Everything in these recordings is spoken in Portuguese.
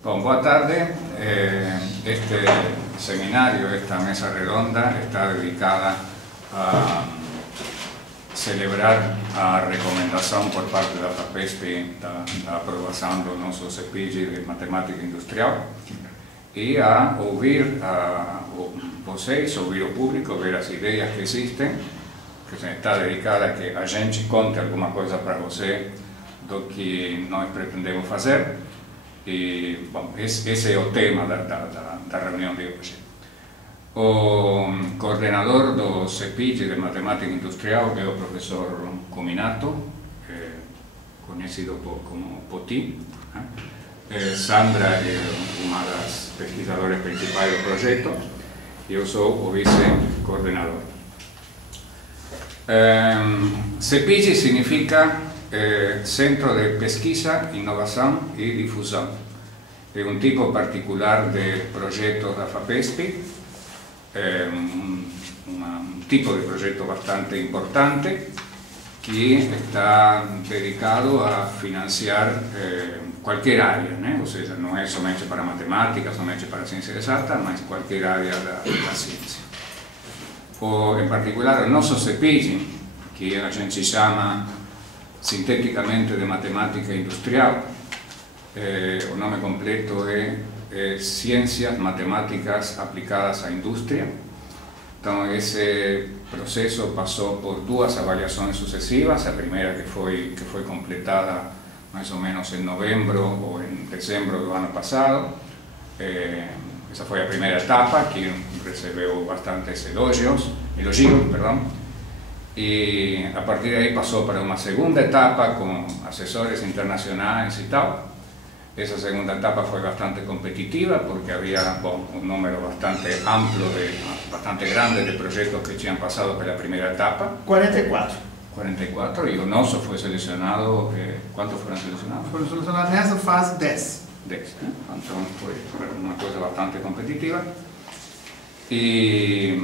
Bom, boa tarde. Este seminario, esta mesa redonda, está dedicada a celebrar a recomendação por parte da FAPESP da aprovação do nosso CEPIG de Matemática Industrial e a ouvir vocês, ouvir o público, ver as ideias que existem, que está dedicada a que a gente conte alguma coisa para você do que nós pretendemos fazer. E, bom, esse é o tema da reunião de hoje. O coordenador do CEPIG de Matemática Industrial é o professor Cominato, conhecido como Poti. Sandra é uma das pesquisadoras principais do projeto e eu sou o vice-coordenador. CEPIG significa Centro de Pesquisa, Inovação e Difusão. É um tipo particular de projeto da FAPESP, um tipo de projeto bastante importante que está dedicado a financiar qualquer área, né? Ou seja, não é somente para matemática, somente para ciência exata, mas qualquer área da ciência. Em particular, o nosso CEPIG, que a gente chama sinteticamente de Matemática Industrial, o nome completo é Ciências Matemáticas Aplicadas à Indústria. Então, esse processo passou por duas avaliações sucessivas, a primeira que foi completada mais ou menos em novembro ou em dezembro do ano passado. Essa foi a primeira etapa, que recebeu bastantes elogios, e a partir daí passou para uma segunda etapa com assessores internacionais e tal. Essa segunda etapa foi bastante competitiva porque havia um número bastante amplo, bastante grande de projetos que tinham passado pela primeira etapa. 44. 44, e o nosso foi selecionado, quantos foram selecionados? Foram selecionados nessa fase 10. 10, né? Então foi uma coisa bastante competitiva. E,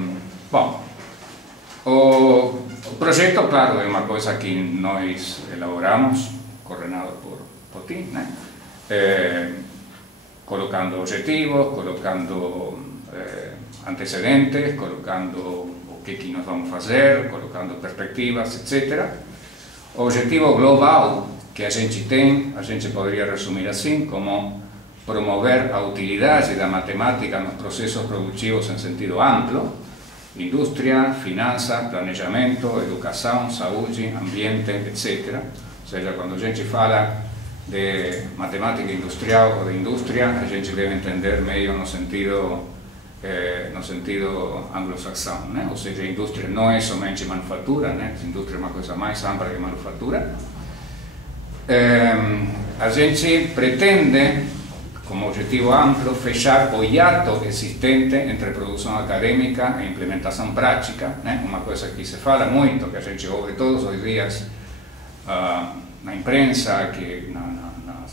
bom, o projeto, claro, é uma coisa que nós elaboramos, coordenado por Poti, né? Colocando objetivos, colocando antecedentes, colocando o que nós vamos fazer, colocando perspectivas, etc. O objetivo global que a gente tem, a gente poderia resumir assim, como promover a utilidade da matemática nos processos produtivos em sentido amplo: indústria, finanças, planejamento, educação, saúde, ambiente, etc. Ou seja, quando a gente fala de matemática industrial ou de indústria, a gente deve entender meio no sentido anglo-saxão, né? Ou seja, a indústria não é somente manufatura, né? A indústria é uma coisa mais ampla que a manufatura. A gente pretende, como objetivo amplo, fechar o hiato existente entre produção acadêmica e implementação prática, né? Uma coisa que se fala muito, que a gente ouve todos os dias na imprensa, que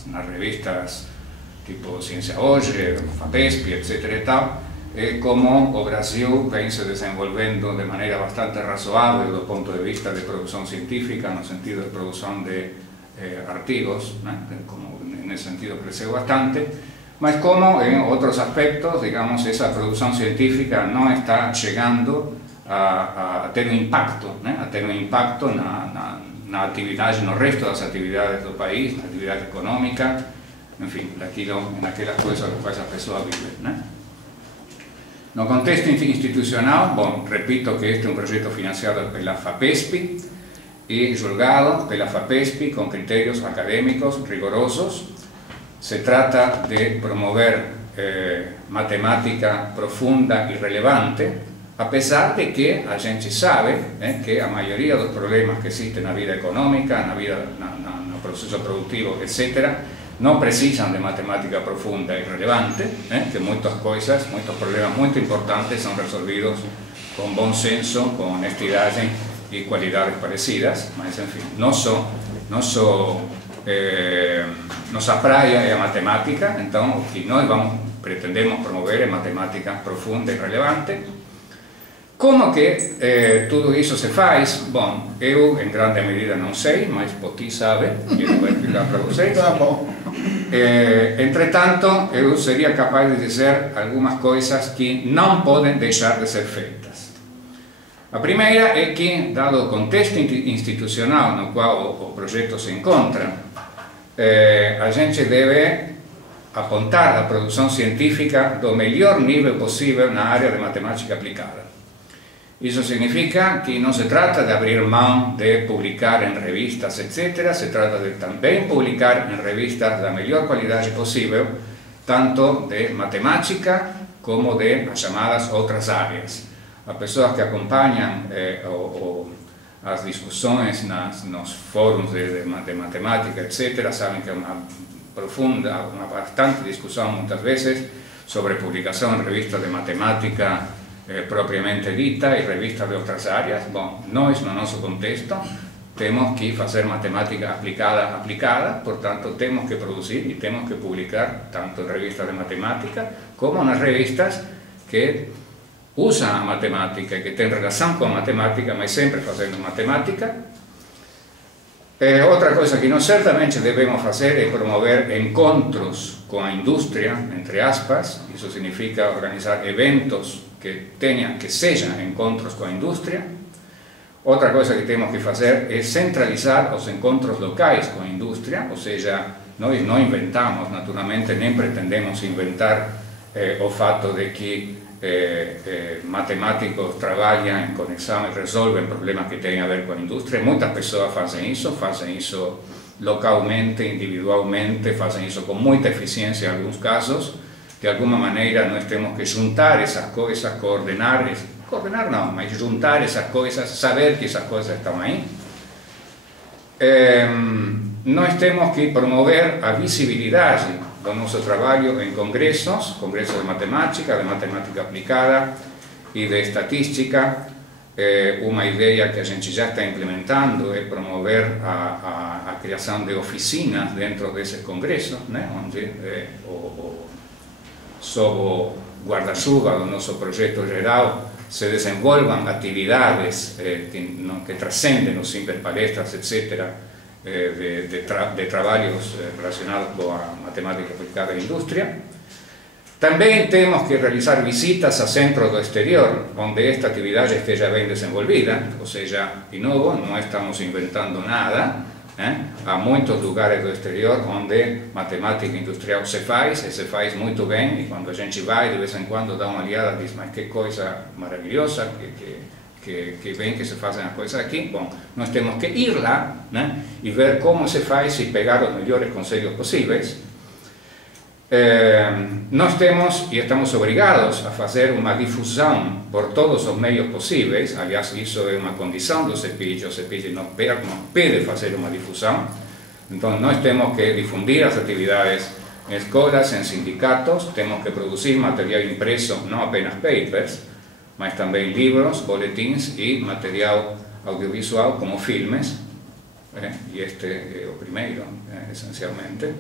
nas revistas tipo Ciência Hoje, FAPESP, etc. e tal, é como o Brasil vem se desenvolvendo de maneira bastante razoável do ponto de vista de produção científica, no sentido de produção de artigos, né? Como nesse sentido cresceu bastante, mas como em outros aspectos, digamos, essa produção científica não está chegando a ter um impacto, né? A ter um impacto na atividade, no resto das atividades do país, na atividade econômica, enfim, naquelas coisas com quais a pessoa vive, né? No contexto institucional, bom, repito que este é um projeto financiado pela FAPESP e julgado pela FAPESP com critérios acadêmicos rigorosos. Se trata de promover matemática profunda e relevante, apesar de que a gente sabe, né, que a maioria dos problemas que existem na vida econômica, no processo produtivo, etc., não precisam de matemática profunda e relevante, né, que muitas coisas, muitos problemas muito importantes são resolvidos com bom senso, com honestidade e qualidades parecidas, mas enfim, nossa praia é a matemática, então o que nós pretendemos promover é matemática profunda e relevante, Como que tudo isso se faz? Bom, eu em grande medida não sei, mas Poti sabe, e ele vai explicar para vocês. Tá bom. Entretanto, eu seria capaz de dizer algumas coisas que não podem deixar de ser feitas. A primeira é que, dado o contexto institucional no qual o projeto se encontra, a gente deve apontar a produção científica do melhor nível possível na área de matemática aplicada. Isso significa que não se trata de abrir mão de publicar em revistas, etc. Se trata de também publicar em revistas da melhor qualidade possível, tanto de matemática como de as chamadas outras áreas. As pessoas que acompanham as discussões nos fóruns de matemática, etc., sabem que é uma profunda, uma bastante discussão muitas vezes sobre publicação em revistas de matemática propriamente dita e revistas de outras áreas. Bom, nós no nosso contexto temos que fazer matemática aplicada, portanto temos que produzir e temos que publicar tanto em revistas de matemática como nas revistas que usam a matemática e que têm relação com a matemática, mas sempre fazendo matemática. Outra coisa que nós certamente devemos fazer é promover encontros com a indústria, entre aspas. Isso significa organizar eventos que sejam encontros com a indústria. Outra coisa que temos que fazer é centralizar os encontros locais com a indústria, ou seja, nós não inventamos, naturalmente, nem pretendemos inventar o fato de que matemáticos trabalham em conexão e resolvem problemas que têm a ver com a indústria. Muitas pessoas fazem isso localmente, individualmente, fazem isso com muita eficiência em alguns casos. De alguma maneira nós temos que juntar essas coisas, coordenar não, mas juntar essas coisas, saber que essas coisas estão aí. Nós temos que promover a visibilidade do nosso trabalho em congressos de matemática aplicada e de estatística. Uma ideia que a gente já está implementando é promover a criação de oficinas dentro desses congressos, né, onde sob o guarda-chuva do nosso projeto geral se desenvolvam atividades que transcendem os simples palestras, etc., de trabalhos relacionados com a matemática aplicada à indústria. Também temos que realizar visitas a centros do exterior, onde esta atividade esteja bem desenvolvida, ou seja, de novo, não estamos inventando nada. Há muitos lugares do exterior onde matemática industrial se faz, e se faz muito bem, e quando a gente vai, de vez em quando dá uma olhada e diz, mas que coisa maravilhosa, que bem que se fazem as coisas aqui. Bom, nós temos que ir lá, né, e ver como se faz e pegar os melhores conselhos possíveis. Nós temos e estamos obrigados a fazer uma difusão por todos os meios possíveis. Aliás, isso é uma condição do CEPIJ. O CEPIJ nos pede fazer uma difusão. Então, nós temos que difundir as atividades em escolas, em sindicatos. Temos que produzir material impresso, não apenas papers, mas também livros, boletins e material audiovisual, como filmes. E este é o primeiro, essencialmente.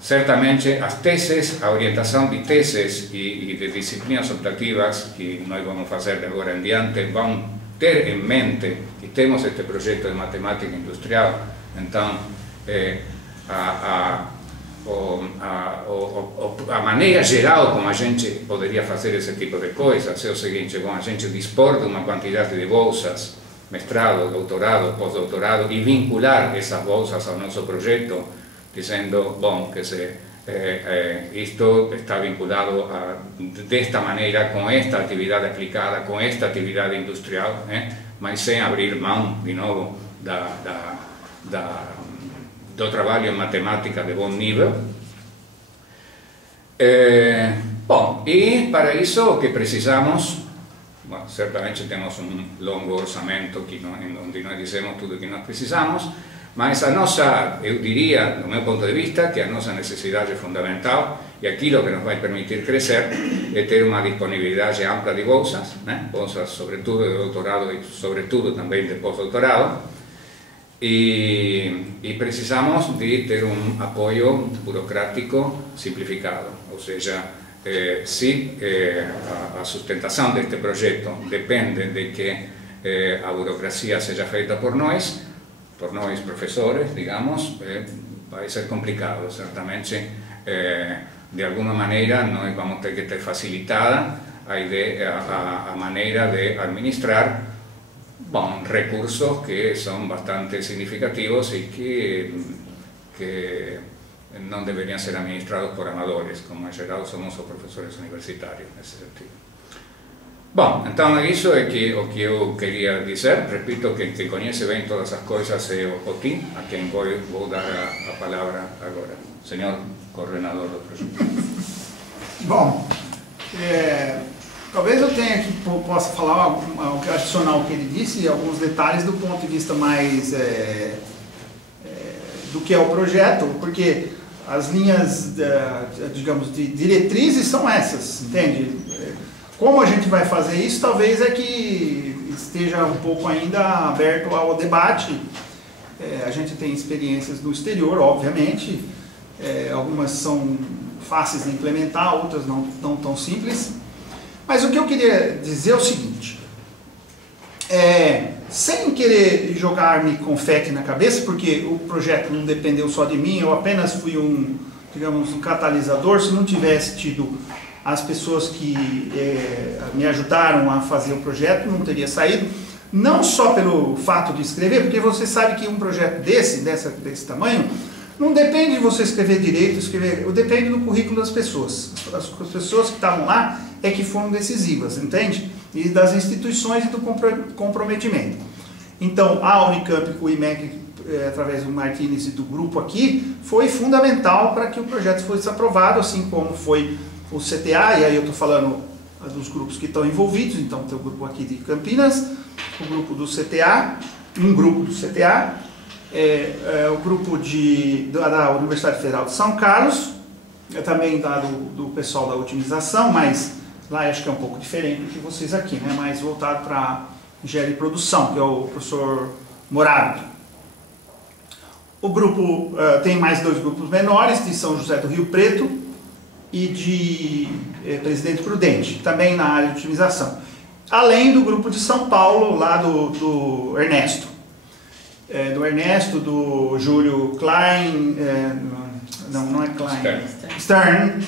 Certamente as teses, a orientação de teses e de disciplinas optativas que nós vamos fazer de agora em diante vão ter em mente que temos este projeto de matemática industrial. Então, a maneira geral como a gente poderia fazer esse tipo de coisas é o seguinte: bom, a gente dispor de uma quantidade de bolsas, mestrado, doutorado, pós-doutorado, e vincular essas bolsas ao nosso projeto, dizendo, bom, que isto está vinculado desta maneira com esta atividade aplicada, com esta atividade industrial, mas sem abrir mão, de novo, do trabalho em matemática de bom nível. Bom, e para isso o que precisamos, bom, certamente temos longo orçamento onde nós dizemos tudo o que nós precisamos, mas eu diria, do meu ponto de vista, que a nossa necessidade fundamental e aquilo que nos vai permitir crescer é ter uma disponibilidade ampla de bolsas, bolsas sobretudo de doutorado e sobretudo também de pós-doutorado, e precisamos de ter um apoio burocrático simplificado, ou seja, se a sustentação deste projeto depende de que a burocracia seja feita por nós professores, digamos, vai ser complicado, certamente. De alguma maneira, nós vamos ter que ter facilitada a maneira de administrar recursos que são bastante significativos e que não deveriam ser administrados por amadores, como em geral somos os professores universitários, nesse sentido. Bom, então isso é o que eu queria dizer. Repito que quem conhece bem todas as coisas é o Tim, a quem vou dar a palavra agora. Senhor coordenador do projeto. Bom, talvez eu tenha aqui, possa falar, adicionar o que ele disse, alguns detalhes do ponto de vista mais do que é o projeto, porque as linhas, digamos, de diretrizes são essas, entende? Como a gente vai fazer isso, talvez é que esteja um pouco ainda aberto ao debate. A gente tem experiências no exterior, obviamente, algumas são fáceis de implementar, outras não tão simples. Mas o que eu queria dizer é o seguinte, sem querer jogar-me confete na cabeça, porque o projeto não dependeu só de mim, eu apenas fui um catalisador. Se não tivesse tido as pessoas que me ajudaram a fazer o projeto, não teria saído, não só pelo fato de escrever, porque você sabe que um projeto desse tamanho, não depende de você escrever direito, depende do currículo das pessoas. As pessoas que estavam lá é que foram decisivas, entende? E das instituições e do comprometimento. Então, a Unicamp com o IMEC, através do Martínez e do grupo aqui, foi fundamental para que o projeto fosse aprovado, assim como foi o CTA, e aí eu estou falando dos grupos que estão envolvidos. Então tem o grupo aqui de Campinas, o grupo do CTA, um grupo do CTA, o grupo da Universidade Federal de São Carlos, também do pessoal da otimização, mas lá acho que é um pouco diferente do que vocês aqui, né? Mais voltado para engenharia e produção, que é o professor Morado. O grupo tem mais dois grupos menores, de São José do Rio Preto e de Presidente Prudente, também na área de otimização. Além do grupo de São Paulo, lá do Ernesto. Do Júlio Klein, não é Klein, Stern,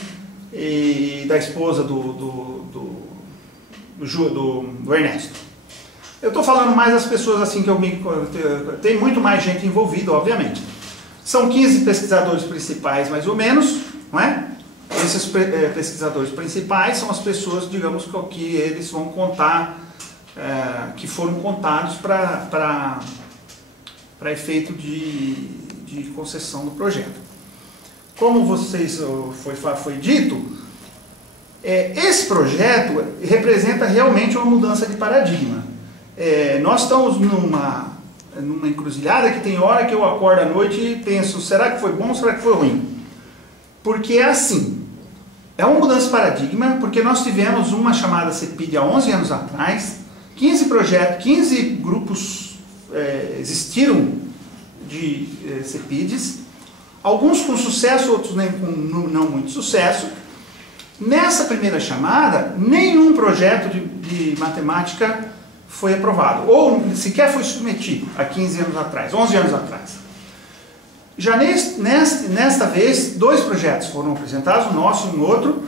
e da esposa do Ernesto. Eu estou falando mais das pessoas assim que tem muito mais gente envolvida, obviamente. São 15 pesquisadores principais, mais ou menos, não é? Esses pesquisadores principais são as pessoas, digamos, que eles vão contar, que foram contados para efeito de concessão do projeto. Como foi dito, esse projeto representa realmente uma mudança de paradigma. Nós estamos numa encruzilhada que tem hora que eu acordo à noite e penso, será que foi bom ou será que foi ruim? Porque é assim, é uma mudança de paradigma, porque nós tivemos uma chamada CEPID há 11 anos atrás, 15 projetos, 15 grupos existiram de CEPIDs, alguns com sucesso, outros não muito sucesso. Nessa primeira chamada, nenhum projeto de matemática foi aprovado, ou sequer foi submetido há 15 anos atrás, 11 anos atrás. Já nesta vez, 2 projetos foram apresentados, um nosso e um outro,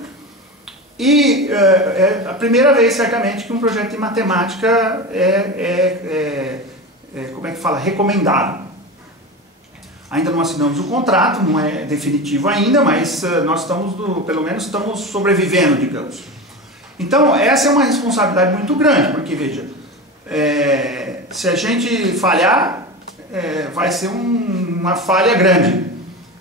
e é a primeira vez, certamente, que um projeto de matemática como é que fala? Recomendado. Ainda não assinamos o contrato, não é definitivo ainda, mas nós pelo menos estamos sobrevivendo, digamos. Então, essa é uma responsabilidade muito grande, porque, veja, se a gente falhar, vai ser uma falha grande.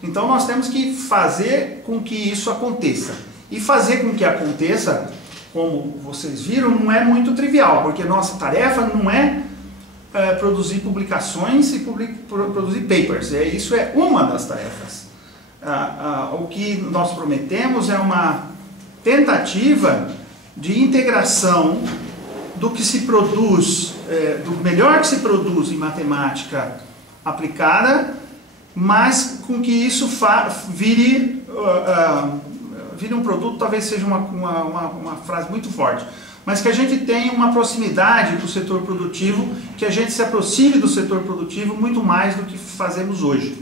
Então nós temos que fazer com que isso aconteça. E fazer com que aconteça, como vocês viram, não é muito trivial, porque nossa tarefa não é produzir publicações e produzir papers. Isso é uma das tarefas. O que nós prometemos é uma tentativa de integração do que se produz, do melhor que se produz em matemática aplicada, mas com que isso vire vire um produto, talvez seja uma frase muito forte, mas que a gente tenha uma proximidade do setor produtivo, que a gente se aproxime do setor produtivo muito mais do que fazemos hoje.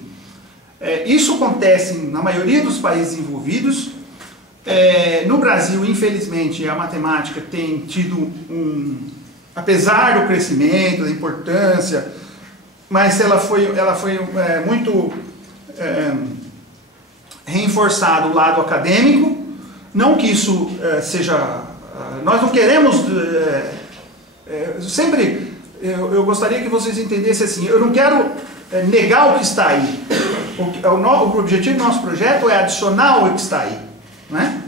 Isso acontece na maioria dos países envolvidos. No Brasil, infelizmente, a matemática tem tido apesar do crescimento, da importância, mas ela foi muito reforçado o lado acadêmico. Não que isso seja... nós não queremos... eu gostaria que vocês entendessem assim, eu não quero negar o que está aí. O objetivo do nosso projeto é adicionar o que está aí. Né?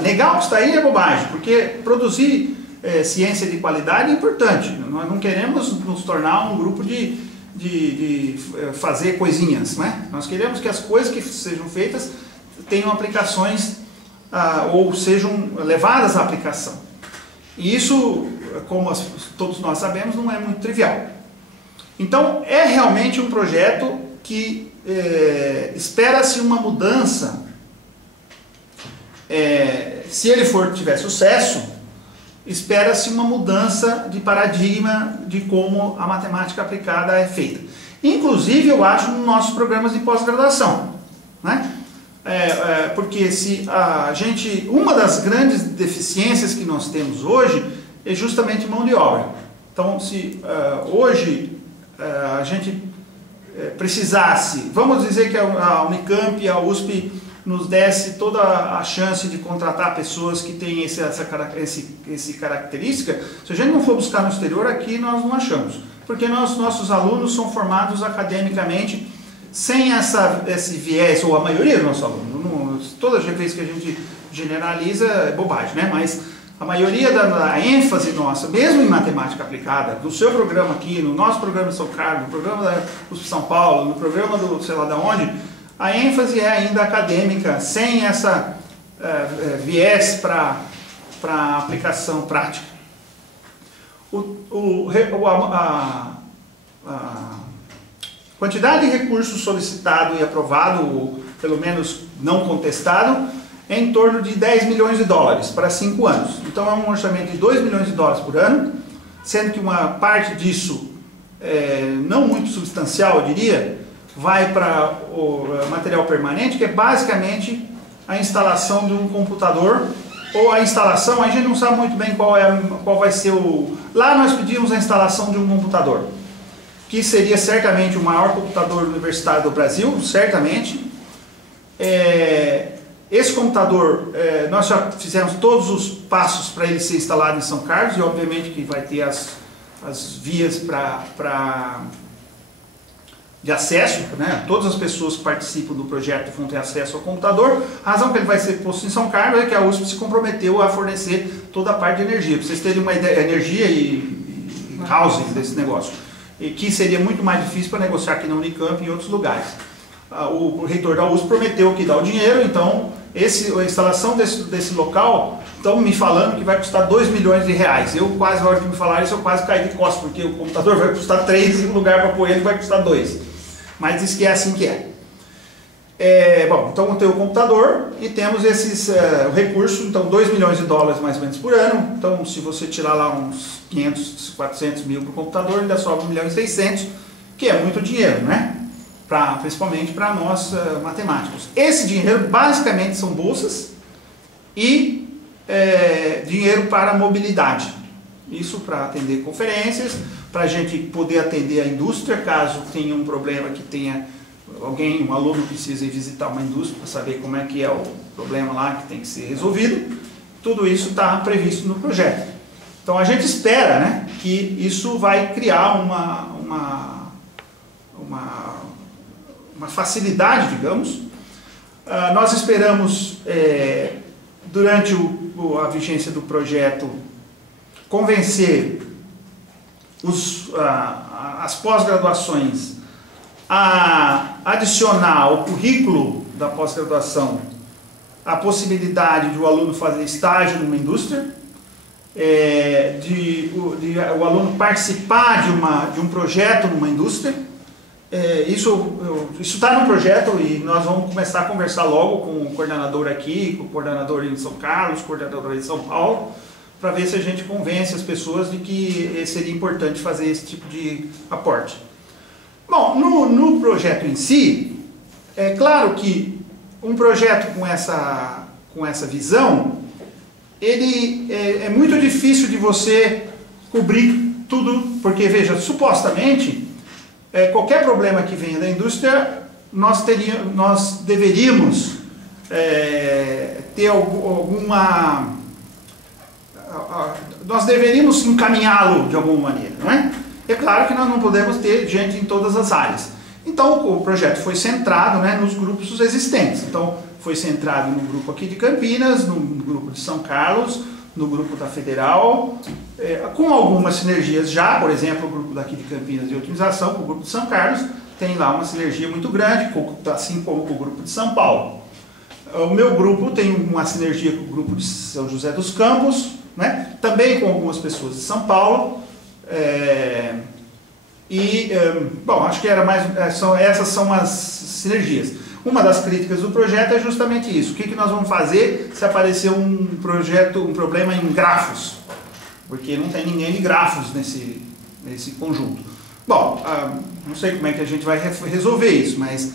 Negar o que está aí é bobagem, porque produzir ciência de qualidade é importante. Nós não queremos nos tornar um grupo de fazer coisinhas. Né? Nós queremos que as coisas que sejam feitas tenham aplicações ou sejam levadas à aplicação. E isso, como todos nós sabemos, não é muito trivial. Então, é realmente um projeto que espera-se uma mudança. Se ele tiver sucesso, espera-se uma mudança de paradigma de como a matemática aplicada é feita. Inclusive, eu acho, nos nossos programas de pós-graduação. Né? Porque uma das grandes deficiências que nós temos hoje é justamente mão de obra. Então, se hoje a gente precisasse, vamos dizer que a Unicamp e a USP nos desse toda a chance de contratar pessoas que têm essa característica, se a gente não for buscar no exterior, aqui nós não achamos. Porque nossos alunos são formados academicamente sem esse viés, ou a maioria dos nossos alunos. Toda vez que a gente generaliza é bobagem, né? Mas a maioria da ênfase nossa, mesmo em matemática aplicada, do seu programa aqui, no nosso programa de São Carlos, no programa da USP São Paulo, no programa do sei lá de onde, a ênfase é ainda acadêmica, sem essa viés para aplicação prática. A quantidade de recursos solicitado e aprovado, ou pelo menos não contestado, é em torno de 10 milhões de dólares para 5 anos. Então é um orçamento de 2 milhões de dólares por ano, sendo que uma parte disso, não muito substancial, eu diria, vai para o material permanente, que é basicamente a instalação de um computador, ou a instalação, a gente não sabe muito bem qual vai ser o... Lá nós pedimos a instalação de um computador, que seria certamente o maior computador universitário do Brasil, certamente. Esse computador, nós já fizemos todos os passos para ele ser instalado em São Carlos, e obviamente que vai ter as vias de acesso, né? Todas as pessoas que participam do projeto vão ter acesso ao computador. A razão que ele vai ser posto em São Carlos é que a USP se comprometeu a fornecer toda a parte de energia. Para vocês terem uma ideia, energia e housing desse negócio, e que seria muito mais difícil para negociar aqui na Unicamp e em outros lugares. O reitor da USP prometeu que dá o dinheiro, então a instalação desse local, estão me falando que vai custar 2 milhões de reais. Eu quase, na hora que me falaram isso, eu quase caí de costas, porque o computador vai custar 3 e o lugar para pôr ele vai custar 2. Mas diz que é assim que é. Bom, então tem o computador e temos esses recursos, então 2 milhões de dólares mais ou menos por ano. Então se você tirar lá uns 500, 400 mil para o computador, ainda sobra 1 milhão e 600, que é muito dinheiro, né? Principalmente para nós matemáticos. Esse dinheiro basicamente são bolsas e dinheiro para mobilidade. Isso para atender conferências, para a gente poder atender a indústria, caso tenha um problema que tenha um aluno precisa ir visitar uma indústria para saber como é que é o problema lá que tem que ser resolvido. Tudo isso está previsto no projeto. Então a gente espera, né, que isso vai criar uma facilidade, digamos. Nós esperamos, durante a vigência do projeto, convencer as pós-graduações a adicionar ao currículo da pós-graduação a possibilidade de o aluno fazer estágio numa indústria, o aluno participar de um projeto numa indústria, Isso está no projeto e nós vamos começar a conversar logo com o coordenador aqui, com o coordenador em São Carlos, com o coordenador em São Paulo, para ver se a gente convence as pessoas de que seria importante fazer esse tipo de aporte. Bom, no projeto em si, é claro que um projeto com essa visão, ele é muito difícil de você cobrir tudo, porque, veja, supostamente, qualquer problema que venha da indústria, nós deveríamos ter alguma... Nós deveríamos encaminhá-lo de alguma maneira, não é? É claro que nós não podemos ter gente em todas as áreas. Então, o projeto foi centrado, né, nos grupos existentes. Então, foi centrado no grupo aqui de Campinas, no grupo de São Carlos, no grupo da Federal, com algumas sinergias já, por exemplo, o grupo daqui de Campinas de otimização, com o grupo de São Carlos, tem lá uma sinergia muito grande, assim como com o grupo de São Paulo. O meu grupo tem uma sinergia com o grupo de São José dos Campos, né? Também com algumas pessoas de São Paulo, bom, acho que essas são as sinergias. Uma das críticas do projeto é justamente isso. O que nós vamos fazer se aparecer um problema em grafos? Porque não tem ninguém de grafos nesse conjunto. Bom, não sei como é que a gente vai resolver isso, mas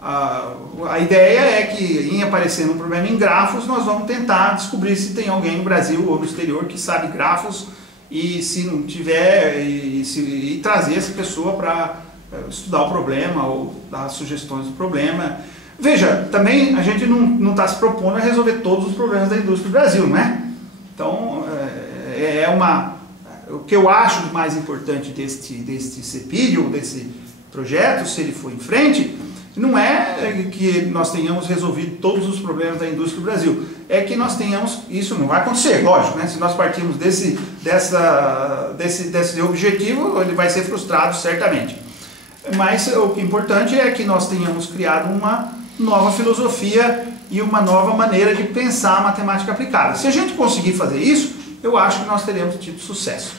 a ideia é que, em aparecendo um problema em grafos, nós vamos tentar descobrir se tem alguém no Brasil ou no exterior que sabe grafos, e se não tiver, e trazer essa pessoa para estudar o problema ou dar sugestões do problema. Veja, também a gente não está se propondo a resolver todos os problemas da indústria do Brasil, né? Então, o que eu acho mais importante deste CEPID, ou desse projeto, se ele for em frente, não é que nós tenhamos resolvido todos os problemas da indústria do Brasil, é que nós tenhamos, isso não vai acontecer, lógico, né? Se nós partirmos desse objetivo, ele vai ser frustrado certamente. Mas o que é importante é que nós tenhamos criado uma nova filosofia e uma nova maneira de pensar a matemática aplicada. Se a gente conseguir fazer isso, eu acho que nós teremos tido sucesso.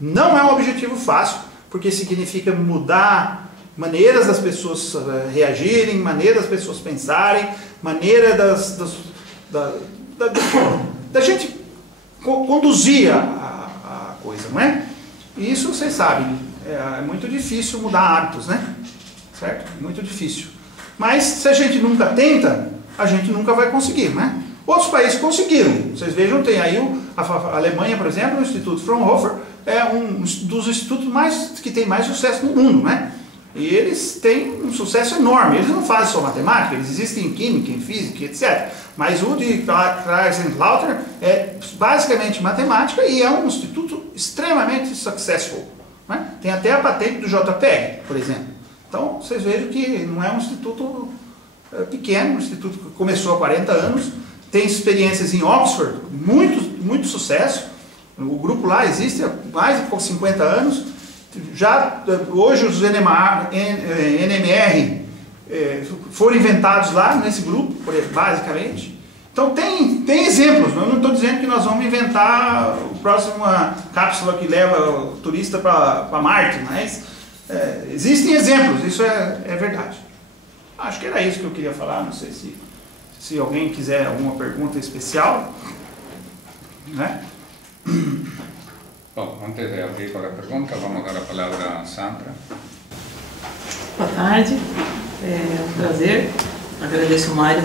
Não é um objetivo fácil, porque significa mudar maneiras das pessoas reagirem, maneira das pessoas pensarem, maneira da gente conduzir a coisa, não é? E isso vocês sabem. É muito difícil mudar hábitos, né? Certo? Muito difícil. Mas se a gente nunca tenta, a gente nunca vai conseguir, né? Outros países conseguiram. Vocês vejam, tem aí a Alemanha, por exemplo, o Instituto Fraunhofer, é um dos institutos que tem mais sucesso no mundo, né? E eles têm um sucesso enorme. Eles não fazem só matemática, eles existem em química, em física, etc. Mas o de Kaiserslautern é basicamente matemática e é um instituto extremamente successful. Né? Tem até a patente do JPEG, por exemplo. Então, vocês vejam que não é um instituto pequeno, um instituto que começou há 40 anos, tem experiências em Oxford, muito sucesso. O grupo lá existe há mais de 50 anos. Já hoje os NMR foram inventados lá nesse grupo, basicamente. Então tem exemplos. Eu não estou dizendo que nós vamos inventar a próxima cápsula que leva o turista para Marte, mas existem exemplos, isso é verdade. Acho que era isso que eu queria falar. Não sei se alguém quiser alguma pergunta especial, né? Bom, antes de abrir para a pergunta, vamos dar a palavra a Sandra. Boa tarde, é um prazer. Agradeço ao Mário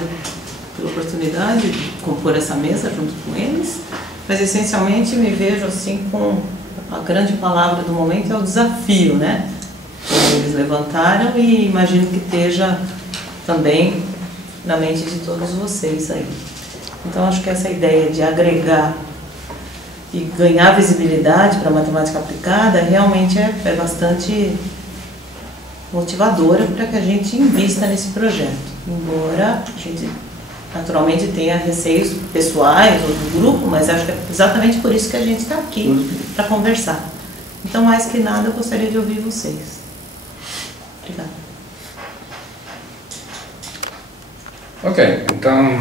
pela oportunidade de compor essa mesa junto com eles, mas essencialmente me vejo assim com a grande palavra do momento é o desafio, né? Eles levantaram e imagino que esteja também na mente de todos vocês aí. Então acho que essa ideia de agregar e ganhar visibilidade para a matemática aplicada realmente é bastante motivadora para que a gente invista nesse projeto, embora a gente naturalmente tenha receios pessoais ou do grupo, mas acho que é exatamente por isso que a gente está aqui, para conversar. Então, mais que nada, eu gostaria de ouvir vocês. Obrigada. Ok, então,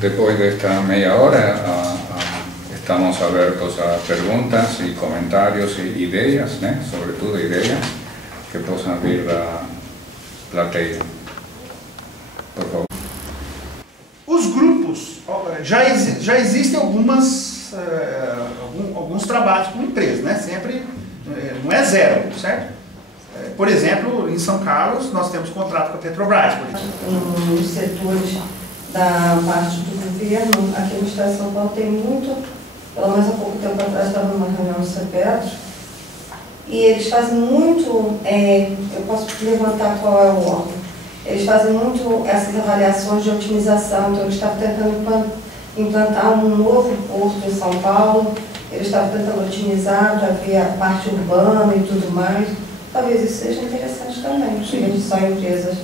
depois desta meia hora, estamos abertos a perguntas e comentários e ideias, né? Sobretudo ideias que possam vir plateia. Por favor. Os grupos, já existem alguns trabalhos com empresas, né? Sempre, não é zero, certo? Por exemplo, em São Carlos, nós temos contrato com a Petrobras, por exemplo. Nos setores da parte do governo, aqui no Estado de São Paulo tem muito, pelo menos há pouco tempo atrás estava numa reunião no CEPETRO, e eles fazem muito, eu posso levantar qual é o órgão, eles fazem muito essas avaliações de otimização, então eles estavam tentando implantar um novo porto em São Paulo, eles estavam tentando otimizar para ver a parte urbana e tudo mais. Talvez isso seja interessante também, de só empresas.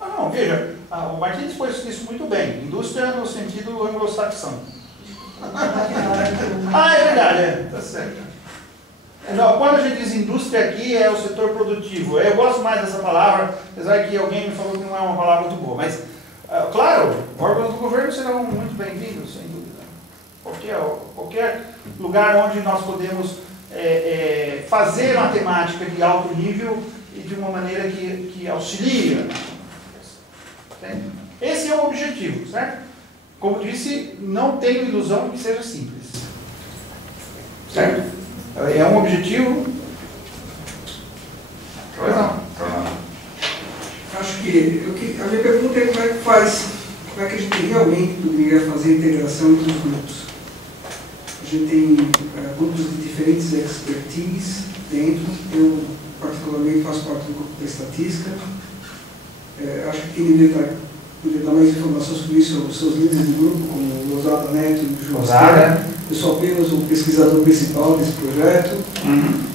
Não, veja, o Martins pôs isso muito bem, indústria no sentido anglo-saxão. É verdade, tá certo. Quando a gente diz indústria aqui, é o setor produtivo. Eu gosto mais dessa palavra, apesar que alguém me falou que não é uma palavra muito boa. Mas, claro, órgãos do governo serão muito bem-vindos, sem dúvida. Qualquer lugar onde nós podemos fazer matemática de alto nível e de uma maneira que auxilia. Esse é o objetivo, certo? Como disse, não tenho ilusão de que seja simples. Certo? É um objetivo. Pois não. Acho que a minha pergunta é como é que a gente realmente poderia fazer a integração entre os grupos. A gente tem grupos de diferentes expertise dentro. Eu, particularmente, faço parte do grupo da estatística. Acho que quem deveria dar mais informação sobre isso são os seus líderes do grupo, como o Losada Neto e o João Esteban. Eu sou apenas o pesquisador principal desse projeto,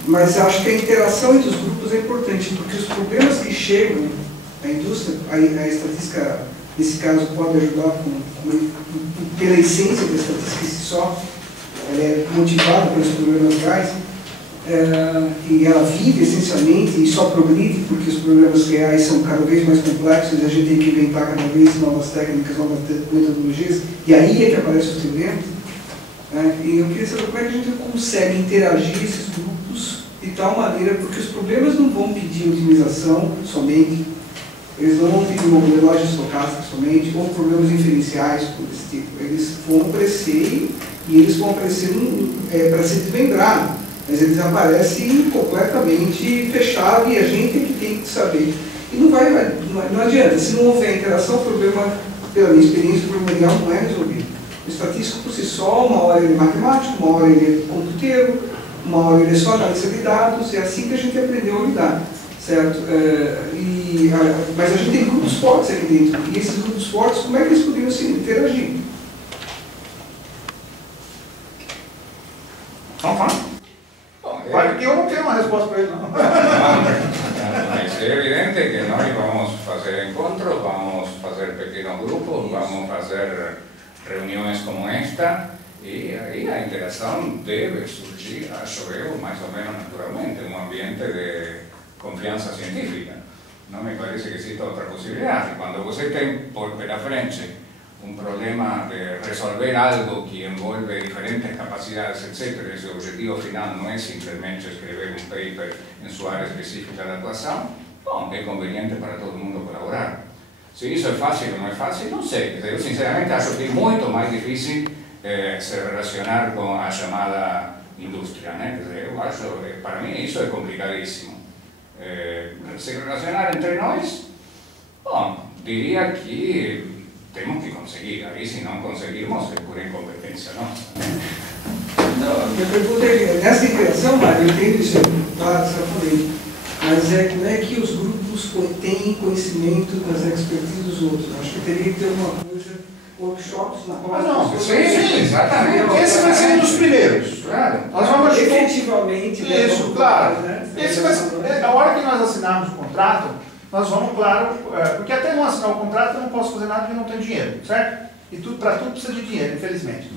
mas acho que a interação entre os grupos é importante, porque os problemas que chegam à indústria, a estatística, nesse caso, pode ajudar pela essência da estatística em si só, ela é motivada pelos problemas reais, e ela vive essencialmente e só progride porque os problemas reais são cada vez mais complexos e a gente tem que inventar cada vez novas técnicas, novas metodologias, e aí é que aparecem os teoremas. E eu queria saber como é que a gente consegue interagir esses grupos de tal maneira, porque os problemas não vão pedir otimização somente, eles não vão pedir modelagem estocástica somente, ou problemas inferenciais desse tipo. Eles vão aparecer e eles vão aparecer para ser desmembrado, mas eles aparecem completamente fechados e a gente é que tem que saber. E não adianta, se não houver interação, o problema, pela minha experiência, o problema real não é resolvido. O estatístico por si só, uma hora ele é matemático, uma hora ele é computeiro, uma hora ele é só analista de dados, é assim que a gente aprendeu a lidar, certo? Mas a gente tem grupos fortes aqui dentro, e esses grupos fortes, como é que eles poderiam se interagir? Vamos falar? Claro que eu não tenho uma resposta para ele, não. Mas é evidente que nós vamos fazer encontros, vamos fazer pequenos grupos, vamos fazer reuniões como esta, e aí a interação deve surgir, acho eu, mais ou menos naturalmente, um ambiente de confiança científica. Não me parece que exista outra possibilidade. Quando você tem pela frente um problema de resolver algo que envolve diferentes capacidades, etc., esse objetivo final não é simplesmente escrever um paper em sua área específica de atuação, bom, é conveniente para todo mundo colaborar. Se isso é fácil ou não é fácil, não sei. Eu, sinceramente, acho que é muito mais difícil se relacionar com a chamada indústria, né? Eu acho, para mim, isso é complicadíssimo. Se relacionar entre nós, bom, diria que temos que conseguir. Aí, se não conseguirmos, é por incompetência nossa. Não, minha pergunta é, nessa interação, Mário, eu entendo isso, claro, exatamente. Mas como é que os grupos têm conhecimento das expertises dos outros? Acho que teria que ter alguma coisa, workshops na qual... Sim, exatamente. Esse vai ser um dos primeiros. Claro. Nós vamos efetivamente... Isso, claro. Né? Esse vai ser, a hora que nós assinarmos o contrato, nós vamos, claro, porque até não assinar o contrato eu não posso fazer nada porque não tenho dinheiro, certo? E para tudo precisa de dinheiro, infelizmente.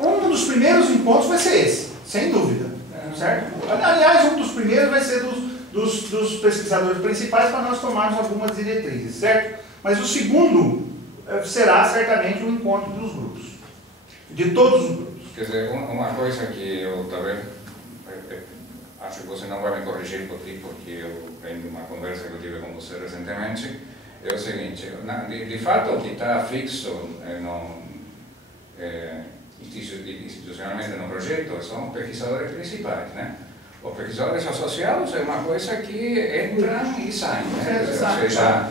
Um dos primeiros encontros vai ser esse, sem dúvida. Certo? Aliás, um dos primeiros vai ser dos pesquisadores principais para nós tomarmos algumas diretrizes, certo? Mas o segundo será certamente um encontro dos grupos, de todos os grupos. Quer dizer, uma coisa que eu talvez acho que você não vai me corrigir porque eu venho de uma conversa que eu tive com você recentemente, é o seguinte, de fato o que está fixo institucionalmente no projeto são os pesquisadores principais, né? Os pesquisadores associados é uma coisa que entram e saem, né? Ou seja,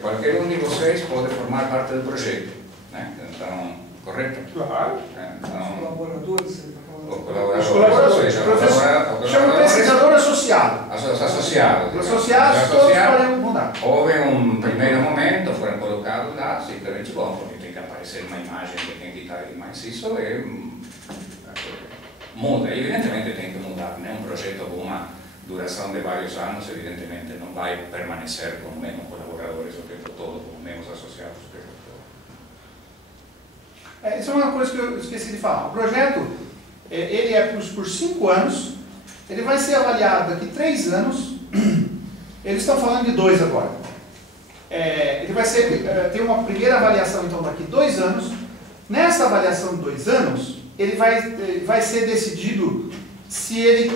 qualquer um de vocês pode formar parte do projeto, né? Então, correto? Claro. Então, Os colaboradores, os colaboradores, chama pesquisador associado. Os associados. Os associados todos podem mudar. Houve um primeiro momento, foram colocados lá, simplesmente bom, porque tem que aparecer uma imagem de quem está aí, mas isso muda, evidentemente tem que mudar, né? Um projeto com uma duração de vários anos, evidentemente não vai permanecer com os mesmos colaboradores o tempo todo, com os mesmos associados o tempo todo. Isso é uma coisa que eu esqueci de falar. O projeto, ele é por 5 anos, ele vai ser avaliado daqui 3 anos, eles estão falando de 2 agora. Ele vai ter uma primeira avaliação então daqui 2 anos. Nessa avaliação de 2 anos, ele vai ser decidido se ele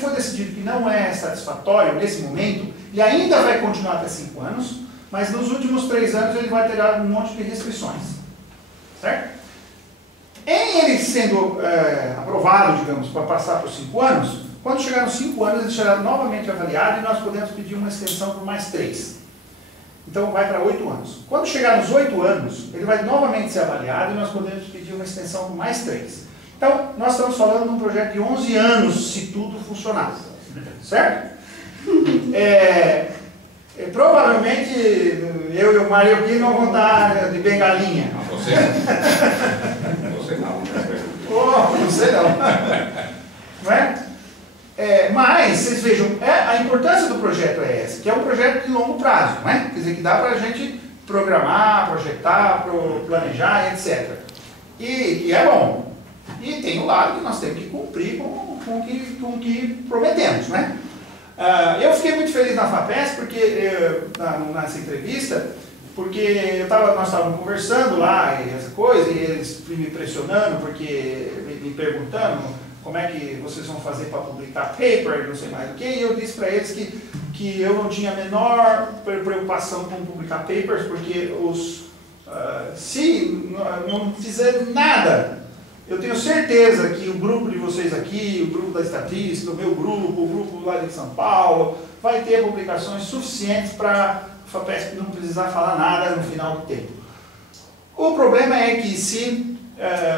for decidido que não é satisfatório nesse momento, ele ainda vai continuar até 5 anos, mas nos últimos 3 anos ele vai ter um monte de restrições. Certo? Em ele sendo aprovado, digamos, para passar por 5 anos, quando chegar nos 5 anos ele será novamente avaliado e nós podemos pedir uma extensão por mais 3. Então vai para 8 anos. Quando chegar nos 8 anos, ele vai novamente ser avaliado e nós podemos pedir uma extensão por mais 3. Então, nós estamos falando de um projeto de 11 anos, se tudo funcionar. Certo? Provavelmente, eu e o Mário aqui não vão dar de bengalinha. Não, você não. Não sei não. Não é? Mas, vocês vejam, a importância do projeto é essa, que é um projeto de longo prazo, não é? Quer dizer, que dá para a gente programar, projetar, planejar, etc. E é bom. E tem o lado que nós temos que cumprir com o que prometemos, né? Eu fiquei muito feliz na FAPESP, porque, nessa entrevista, porque nós estávamos conversando lá, e essa coisa, e eles me pressionando, porque me perguntando como é que vocês vão fazer para publicar paper, não sei mais o que, e eu disse para eles que eu não tinha a menor preocupação com publicar papers, porque se não fizer nada, eu tenho certeza que o grupo de vocês aqui, o grupo da estatística, o meu grupo, o grupo lá de São Paulo, vai ter publicações suficientes para a FAPESP não precisar falar nada no final do tempo. O problema é que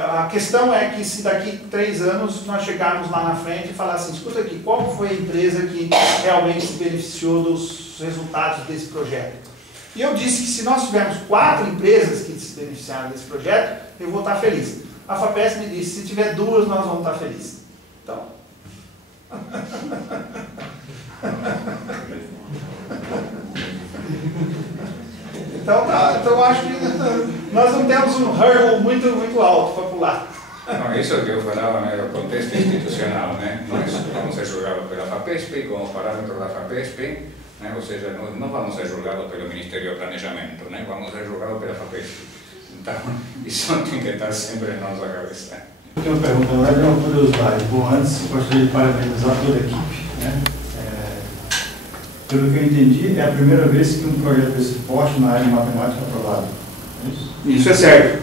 a questão é que se daqui 3 anos nós chegarmos lá na frente e falar assim, escuta aqui, qual foi a empresa que realmente se beneficiou dos resultados desse projeto? E eu disse que se nós tivermos 4 empresas que se beneficiaram desse projeto, eu vou estar feliz. A FAPESP me disse, se tiver 2, nós vamos estar felizes. Então... Então eu acho que nós não temos um hurdle muito alto para pular. Não, isso que eu falava, né, do contexto institucional, né? Nós vamos ser julgados pela FAPESP, como parâmetro da FAPESP, né? Ou seja, não vamos ser julgados pelo Ministério do Planejamento, né? Vamos ser julgados pela FAPESP. Então, isso tem que estar sempre na nossa cabeça. Eu tenho uma pergunta, na verdade é uma curiosidade. Bom, antes gostaria de parabenizar toda a equipe, né? Pelo que eu entendi, é a primeira vez que um projeto desse porte na área de matemática é aprovado. É isso? Isso é certo.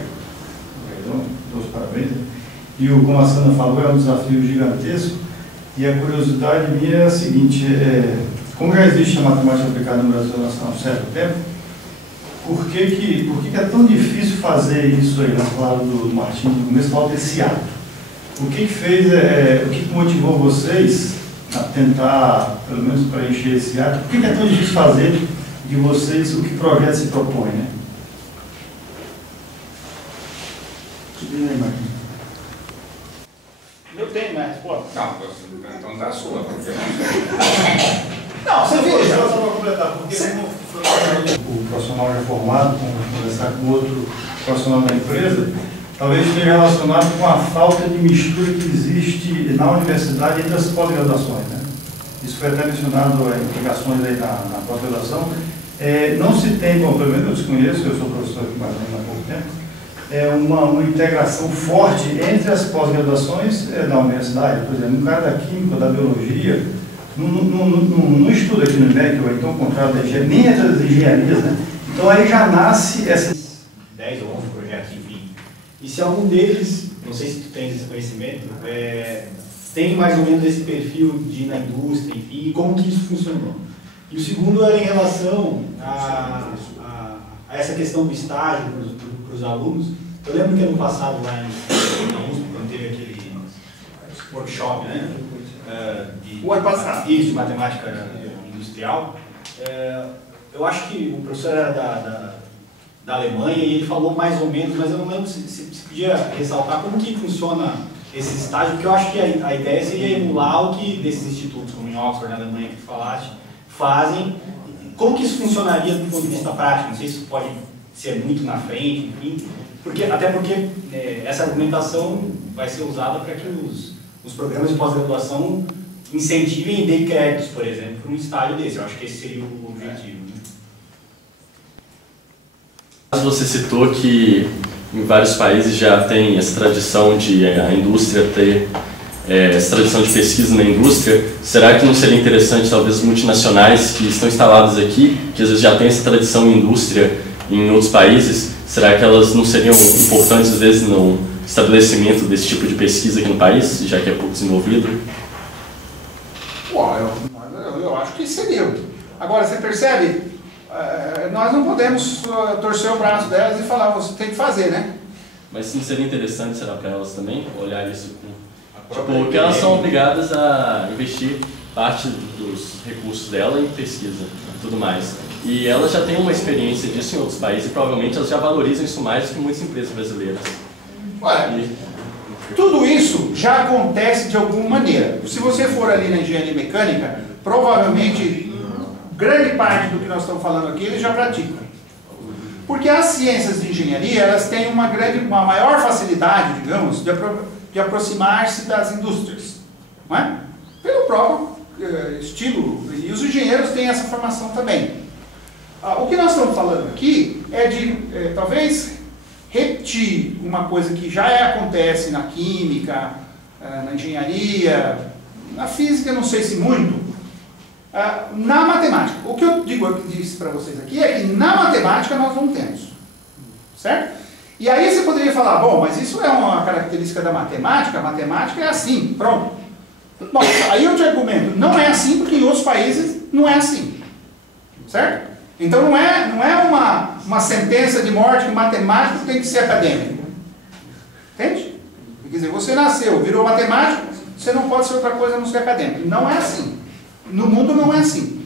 Então, todos parabéns. E como a Sandra falou, é um desafio gigantesco. E a curiosidade minha é a seguinte, como já existe a matemática aplicada no Brasil há um certo tempo, por que é tão difícil fazer isso aí, nas palavras do Martinho, no começo falta esse ato? O que motivou vocês a tentar, pelo menos, preencher esse ato? Por que é tão difícil fazer de vocês o que o projeto se propõe, né? Eu tenho mais, pô. Não, então dá a sua, porque não, você veja. Só para completar, porque o profissional já formado, conversar com outro profissional da empresa, talvez esteja relacionado com a falta de mistura que existe na universidade entre as pós-graduações, né? Isso foi até mencionado em implicações aí na pós-graduação. Não se tem, bom, pelo menos eu desconheço, eu sou professor aqui mais ou menos há pouco tempo, uma integração forte entre as pós-graduações da universidade. Por exemplo, um cara da química, da biologia, não estuda aqui no IMEC, ou então o contrário da engenharia, nem entre as engenharias, né? Então aí já nasce essas 10 ou 11 projetos, enfim. E se algum deles, não sei se tu tens esse conhecimento, tem mais ou menos esse perfil de ir na indústria, enfim, e como que isso funcionou. E o segundo era em relação a essa questão do estágio para os alunos. Eu lembro que ano passado lá na USP, quando teve aquele workshop, né? O ano passado. Isso, de matemática industrial. Eu acho que o professor era da Alemanha e ele falou mais ou menos, mas eu não lembro se podia ressaltar como que funciona esse estágio, porque eu acho que a ideia seria emular o que desses institutos, como em Oxford, na Alemanha, que tu falaste, fazem. Como que isso funcionaria do ponto de vista prático? Não sei se isso pode ser muito na frente, enfim, até porque essa argumentação vai ser usada para que os programas de pós-graduação incentivem e deem créditos, por exemplo, para um estágio desse. Eu acho que esse seria o objetivo. Você citou que em vários países já tem essa tradição de a indústria ter essa tradição de pesquisa na indústria. Será que não seria interessante, talvez, multinacionais que estão instaladas aqui, que às vezes já têm essa tradição em indústria em outros países, será que elas não seriam importantes, às vezes, no estabelecimento desse tipo de pesquisa aqui no país, já que é pouco desenvolvido? Eu acho que seria. Agora, você percebe, nós não podemos torcer o braço delas e falar, você tem que fazer, né? Mas não seria interessante, será, para elas também, olhar isso com... Tipo, porque elas são obrigadas a investir parte dos recursos dela em pesquisa e tudo mais. E elas já têm uma experiência disso em outros países e provavelmente elas já valorizam isso mais do que muitas empresas brasileiras. Olha, tudo isso já acontece de alguma maneira. Se você for ali na engenharia mecânica, provavelmente grande parte do que nós estamos falando aqui eles já praticam. Porque as ciências de engenharia, elas têm uma maior facilidade, digamos, de aproximar-se das indústrias, não é? Pelo próprio estilo, e os engenheiros têm essa formação também. O que nós estamos falando aqui é de, talvez, repetir uma coisa que já acontece na química, na engenharia, na física, não sei se muito, na matemática. O que eu disse para vocês aqui é que na matemática nós não temos, certo? E aí você poderia falar, bom, mas isso é uma característica da matemática, a matemática é assim, pronto. Bom, aí eu te argumento, não é assim porque em outros países não é assim, certo? Então não é uma sentença de morte que matemático tem que ser acadêmico. Entende? Quer dizer, você nasceu, virou matemático, você não pode ser outra coisa a não ser acadêmico. Não é assim. No mundo não é assim.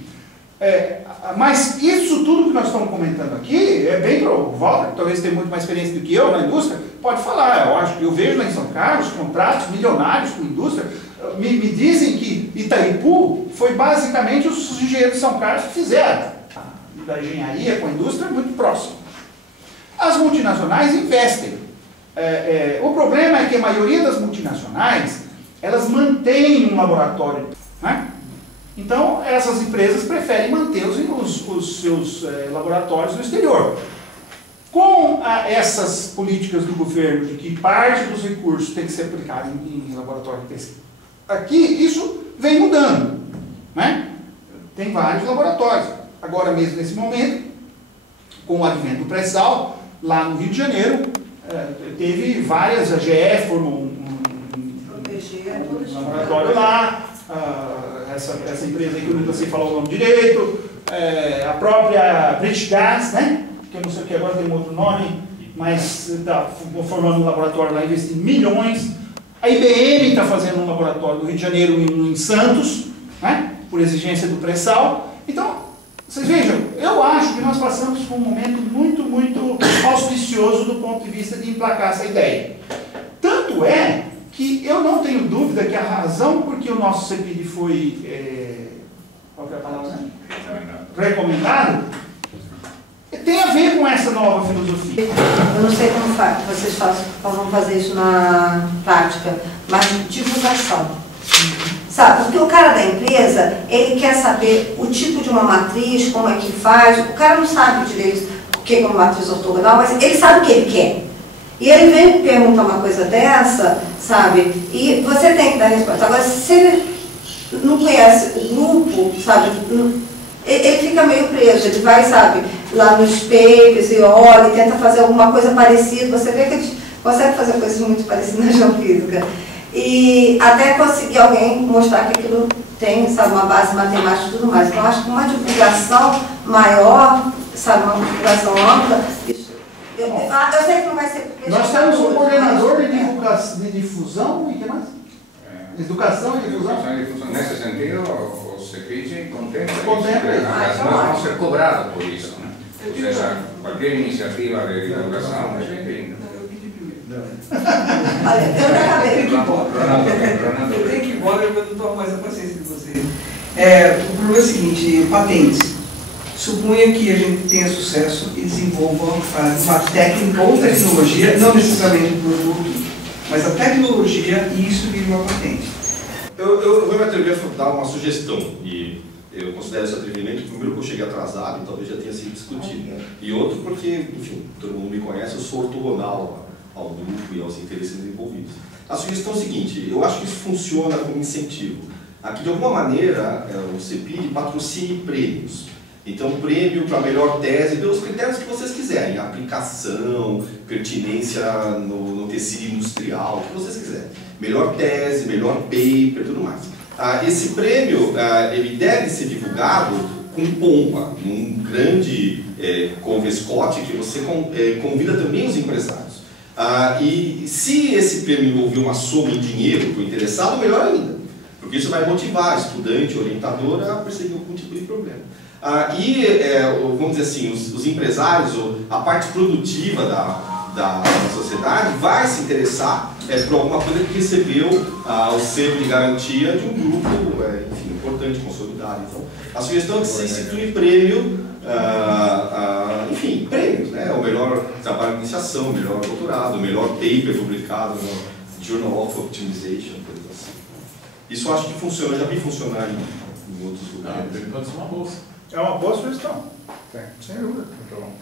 Mas isso tudo que nós estamos comentando aqui é bem para o Walter, que talvez tenha muito mais experiência do que eu na indústria, pode falar. Eu vejo lá em São Carlos contratos milionários com a indústria. Me dizem que Itaipu foi basicamente os engenheiros de São Carlos que fizeram. Da engenharia com a indústria é muito próximo. As multinacionais investem. O problema é que a maioria das multinacionais, elas mantêm um laboratório, né? Então, essas empresas preferem manter os seus laboratórios no exterior. Com essas políticas do governo de que parte dos recursos tem que ser aplicado em laboratório de pesquisa, aqui isso vem mudando, né? Tem vários laboratórios. Agora mesmo, nesse momento, com o advento do pré-sal, lá no Rio de Janeiro, teve várias, a GE formou um laboratório lá, essa empresa aí que eu nunca sei falar o nome direito, a própria British Gas, né? Que eu não sei o que agora tem um outro nome, mas está formando um laboratório lá, investindo milhões. A IBM está fazendo um laboratório no Rio de Janeiro, em Santos, né? Por exigência do pré-sal. Então, vocês vejam, eu acho que nós passamos por um momento muito, muito auspicioso do ponto de vista de emplacar essa ideia. Tanto é que eu não tenho dúvida que a razão por que o nosso CPID foi, qual que é a palavra, né? Recomendado, tem a ver com essa nova filosofia. Eu não sei como vocês vão fazer isso na prática, mas divulgação. Sabe, porque o cara da empresa, ele quer saber o tipo de uma matriz, como é que faz, o cara não sabe direito o que é uma matriz ortogonal, mas ele sabe o que ele quer. E ele vem me perguntar uma coisa dessa, sabe? E você tem que dar resposta. Agora, se ele não conhece o grupo, sabe? Ele fica meio preso, ele vai, sabe, lá nos papers e olha, e tenta fazer alguma coisa parecida. Você vê que ele consegue fazer coisas muito parecidas na geofísica. E até conseguir alguém mostrar que aquilo tem, sabe, uma base matemática e tudo mais. Então, acho que uma divulgação maior, sabe, uma divulgação ampla, isso. Eu sei que não vai ser... Nós temos um coordenador de difusão e o que mais? Educação e difusão. Nesse sentido, o CEPIG contempla Contempla. isso. Nós vamos ser cobrados por isso, né? Ou seja, qualquer iniciativa de divulgação é bem-vinda. Olha, eu já acabei. Eu tenho que ir embora, eu não estou mais a paciência de vocês. O problema é o seguinte, patentes. Suponha que a gente tenha sucesso e desenvolva uma técnica ou tecnologia, não necessariamente um produto, mas a tecnologia e isso vira uma patente. Eu vou me atrever a dar uma sugestão, e eu considero esse atrevimento, primeiro que eu cheguei atrasado, então talvez já tenha sido discutido, né? E outro porque, enfim, todo mundo me conhece, eu sou ortogonal ao grupo e aos interesses envolvidos. A sugestão é a seguinte, eu acho que isso funciona como incentivo. Aqui, de alguma maneira, o CEPIG patrocine prêmios. Então, prêmio para a melhor tese, pelos critérios que vocês quiserem, aplicação, pertinência no tecido industrial, o que vocês quiserem. Melhor tese, melhor paper, tudo mais. Esse prêmio, ele deve ser divulgado com pompa, num grande convescote que você convida também os empresários. E se esse prêmio envolver uma soma em dinheiro para o interessado, melhor ainda, porque isso vai motivar estudante, orientador a perseguir algum tipo de problema. Vamos dizer assim, os empresários, a parte produtiva da sociedade vai se interessar por alguma coisa que recebeu o selo de garantia de um grupo enfim, importante, consolidado. Então, a sugestão é que se institui prêmio, enfim, prêmios, né? O melhor trabalho de iniciação, o melhor doutorado, o melhor paper publicado no Journal of Optimization, coisas assim. Isso eu acho que funciona, eu já vi funcionar em outros lugares. Pode ser uma bolsa. É uma boa sugestão. Sem dúvida. Muito bom.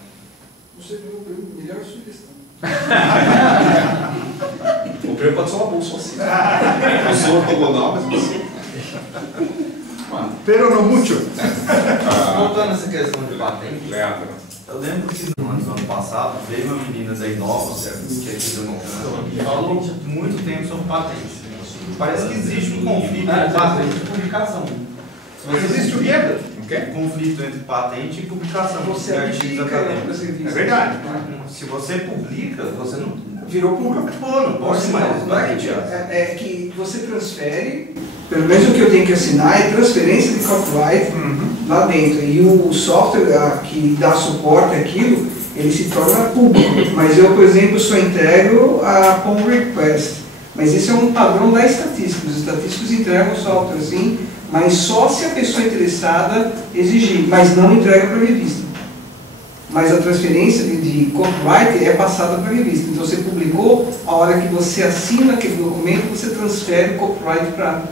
Você deu a melhor sugestão. O prêmio pode ser uma bolsa assim. Eu sou ortogonal, mas você. Pero no mucho. Voltando a essa questão de patente, Leandro. eu lembro que no ano passado veio uma menina da Inova, que é aqui do Montana, e falou muito tempo sobre patentes. Parece que existe um conflito entre patente e publicação. Existe o quê? Conflito entre patente e publicação Você de artigos acadêmicos. É verdade. Se você publica, você não virou público. Pô, não pode mais. Não é que você transfere, pelo menos o que eu tenho que assinar é transferência de copyright lá dentro. E o software que dá suporte àquilo, ele se torna público. Mas eu, por exemplo, só entrego a pull request. Mas isso é um padrão da estatística. Os estatísticos entregam o software assim, mas só se a pessoa interessada exigir, mas não entrega para a revista. Mas a transferência de copyright é passada para a revista. Então você publicou, a hora que você assina aquele documento, você transfere o copyright para...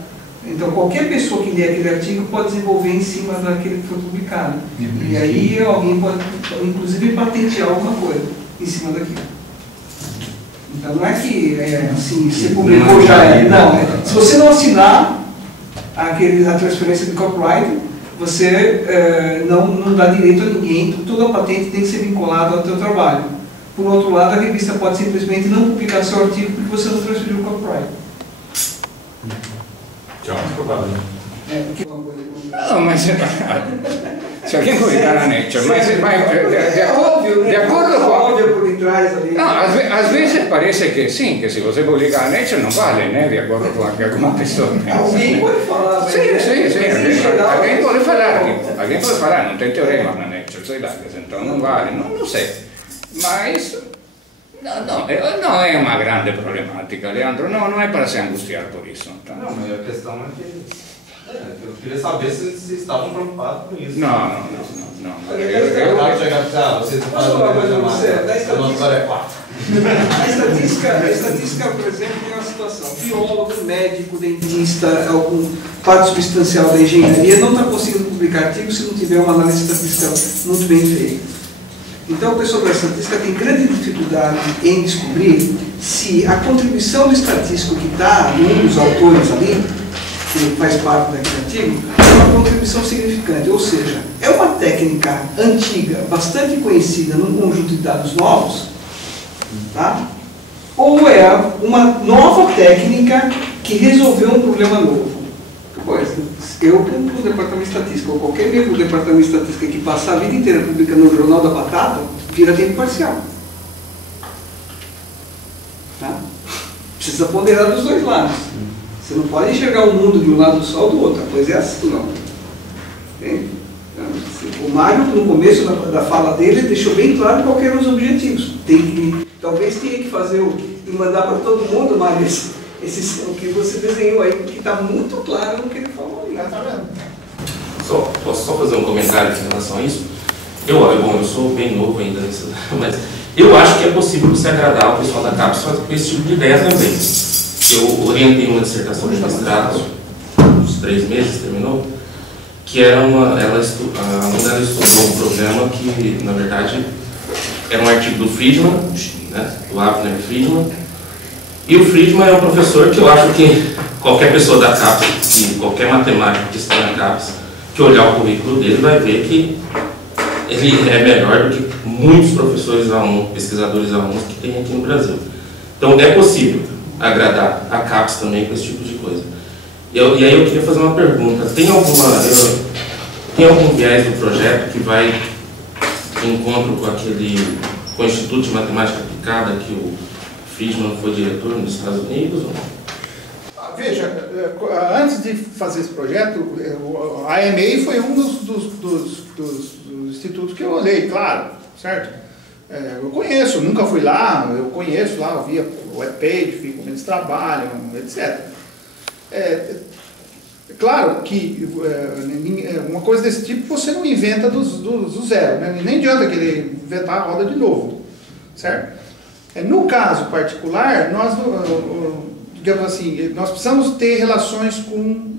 Então qualquer pessoa que lê aquele artigo pode desenvolver em cima daquele que foi publicado. E aí alguém pode, inclusive, patentear alguma coisa em cima daquilo. Então não é que assim, você publicou já é. Não, se você não assinar a transferência de copyright, você não dá direito a ninguém, toda a patente tem que ser vinculada ao teu trabalho. Por outro lado, a revista pode simplesmente não publicar seu artigo porque você não transferiu o copyright. Tchau. Não, mas se alguém publicar na Nature, mas de acordo com... Não, às vezes parece que sim, que se você publicar na Nature não vale, né? De acordo com o que alguma pessoa pensa. Alguém pode falar. Sim, alguém pode falar, não tem teorema na Nature, sei lá, então não vale, não sei. Mas não é uma grande problemática, Leandro, não é para se angustiar por isso. Tá? Não, mas a questão é que... eu queria saber se vocês estavam preocupados com isso. Não. Vocês A estatística, por exemplo, tem uma situação. Biólogo, médico, dentista, algum parte substancial da engenharia não está conseguindo publicar artigo se não tiver uma análise estatística muito bem feita. Então, o pessoal da estatística tem grande dificuldade em descobrir se a contribuição do estatístico que está num dos autores ali, que faz parte daquele artigo, é uma contribuição significante. Ou seja, é uma técnica antiga, bastante conhecida num conjunto de dados novos, tá? Ou é uma nova técnica que resolveu um problema novo. Eu, como departamento de estatística, ou qualquer membro do departamento de estatística que passar a vida inteira publicando no Jornal da Batata, vira tempo parcial. Tá? Precisa ponderar dos dois lados. Você não pode enxergar o mundo de um lado só ou do outro. A coisa é assim, não. Entende? O Mário, no começo da fala dele, deixou bem claro quais eram os objetivos. Talvez tenha que fazer e mandar para todo mundo, Mário, o que você desenhou aí, que está muito claro no que ele falou ali. Tá vendo? Posso só fazer um comentário em relação a isso? Eu sou bem novo ainda, mas eu acho que é possível você agradar o pessoal da CAPES com esse tipo de ideia também. Eu orientei uma dissertação de mestrado, uns 3 meses, terminou, que era a aluna dela estudou um problema que, na verdade, era um artigo do Friedman, né, do Avner Friedman, e o Friedman é um professor que eu acho que qualquer pessoa da CAPES, qualquer matemático que está na CAPES, que olhar o currículo dele vai ver que ele é melhor do que muitos professores alunos, pesquisadores alunos que tem aqui no Brasil. Então é possível agradar a CAPES também com esse tipo de coisa. E aí eu queria fazer uma pergunta. Tem algum viés do projeto que vai de encontro com o Instituto de Matemática Aplicada que o Friedman foi diretor nos Estados Unidos? Ou não? Veja, antes de fazer esse projeto, a AMA foi um dos institutos que eu olhei, claro, certo? Eu conheço, nunca fui lá, eu conheço lá, eu via o webpage, vi como eles trabalham, etc. Claro que uma coisa desse tipo você não inventa do zero, né? Nem adianta querer inventar a roda de novo, certo? No caso particular, nós, digamos assim, nós precisamos ter relações com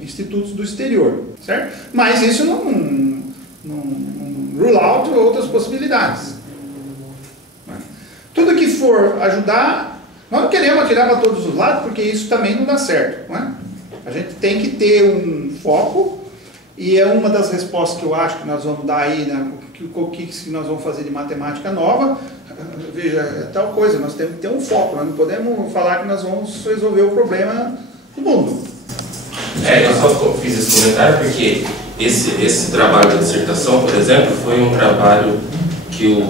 institutos do exterior, certo? Mas isso não rule out outras possibilidades. Tudo que for ajudar, nós não queremos atirar para todos os lados, porque isso também não dá certo, não é? A gente tem que ter um foco, e é uma das respostas que eu acho que nós vamos dar aí, né, o que nós vamos fazer de matemática nova. Veja, é tal coisa, nós temos que ter um foco, nós não podemos falar que nós vamos resolver o problema do mundo. Eu só fiz esse comentário porque esse trabalho de dissertação, por exemplo, foi um trabalho que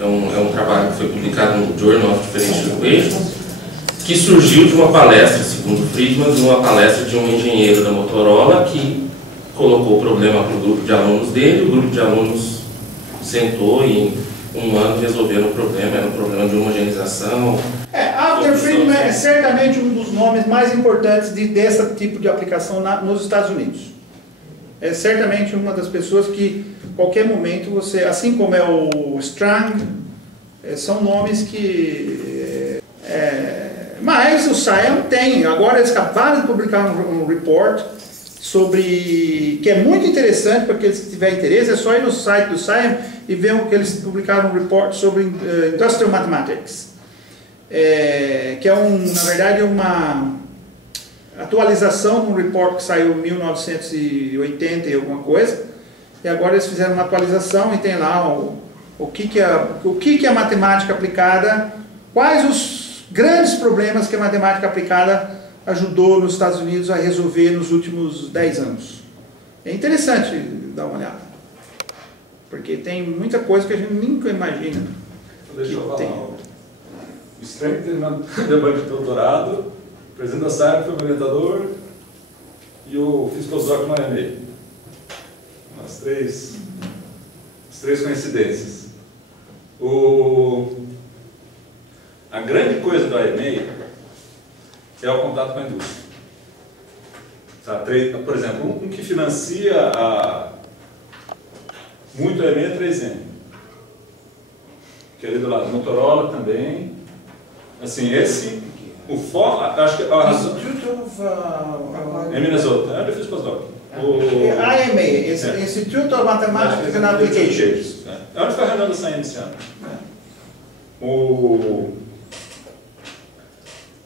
é um trabalho que foi publicado no Journal of Differential Equations, que surgiu de uma palestra, segundo Friedman, de uma palestra de um engenheiro da Motorola que colocou o problema para o grupo de alunos dele, o grupo de alunos sentou e em 1 ano resolveram o problema, era um problema de homogeneização. Avner Friedman é certamente um dos nomes mais importantes desse tipo de aplicação nos Estados Unidos. É certamente uma das pessoas que, a qualquer momento, você, assim como é o Strang, são nomes que... mas o SIAM tem, agora eles acabaram de publicar um report sobre, que é muito interessante, para aqueles que tiverem interesse, é só ir no site do SIAM e ver que eles publicaram um report sobre Industrial Mathematics, que é na verdade uma atualização de um report que saiu em 1980 e alguma coisa, e agora eles fizeram uma atualização e tem lá o que é a matemática aplicada, quais os grandes problemas que a matemática aplicada ajudou nos Estados Unidos a resolver nos últimos 10 anos. É interessante dar uma olhada, porque tem muita coisa que a gente nunca imagina. Deixa eu falar. O Strang terminando o debate de doutorado, o presidente da SAIP foi o orientador e eu fiz pós-doc na AMA. As três coincidências. A grande coisa da AMA é o contato com a indústria. Tá? Por exemplo, um que financia muito a AMA é 3M. Que é ali do lado, Motorola também. Assim, o foco, acho que a razão... Em Minnesota, eu fiz pós-doc. AMA, Institute of Mathematics and Applications. Onde foi a reunião da SAEM esse ano?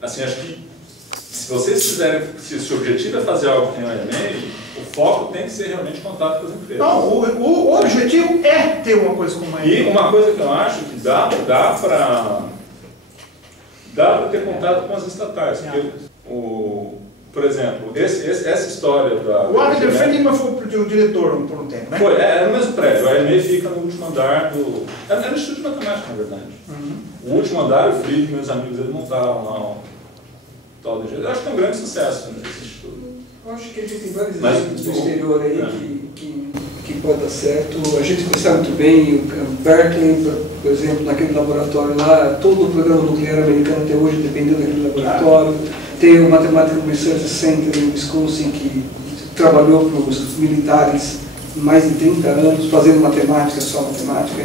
Assim, acho que se vocês quiserem, se o objetivo é fazer algo que não é EMEI, o foco tem que ser realmente contato com as empresas. Não, o objetivo é ter uma coisa como a EMEI. E uma coisa que eu acho que dá para ter contato com as estatais. Porque por exemplo, essa história da... O Abner Fenima foi o diretor por um tempo, né? Foi, era no mesmo prédio. A EMEI fica no último andar do... Era no Instituto de Matemática, na verdade. O último andar, o Fried e meus amigos, eles montaram lá tal de jeito. Eu acho que é um grande sucesso nesse instituto. Eu acho que a gente tem vários exemplos do exterior aí que pode dar certo. A gente conhece muito bem o Berkeley, por exemplo, naquele laboratório lá, todo o programa nuclear americano até hoje dependeu daquele laboratório. Tem o Mathematical Research Center em Wisconsin, que trabalhou para os militares mais de 30 anos, fazendo matemática, só matemática.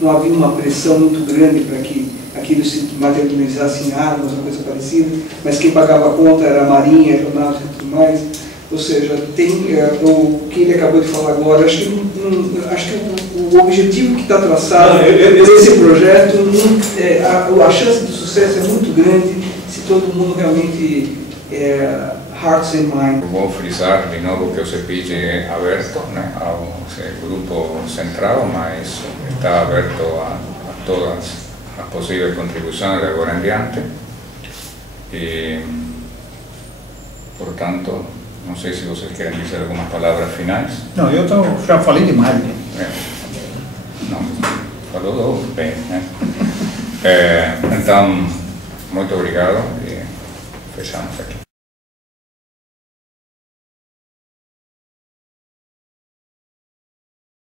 Não havia uma pressão muito grande para que aquilo se materializasse em armas, uma coisa parecida, mas quem pagava a conta era a Marinha, a Aeronáutica e tudo mais. Ou seja, tem o que ele acabou de falar agora, acho que o objetivo que está traçado nesse projeto, a chance de sucesso é muito grande se todo mundo realmente hearts and minds. Vou frisar de novo que o CEPIG é aberto, né, ao grupo central, mas está aberto a todas as possíveis contribuições de agora em diante. E, portanto, não sei se vocês querem dizer algumas palavras finais. Não, eu já falei demais. Né? Não, falou bem, né? Então, muito obrigado e fechamos aqui.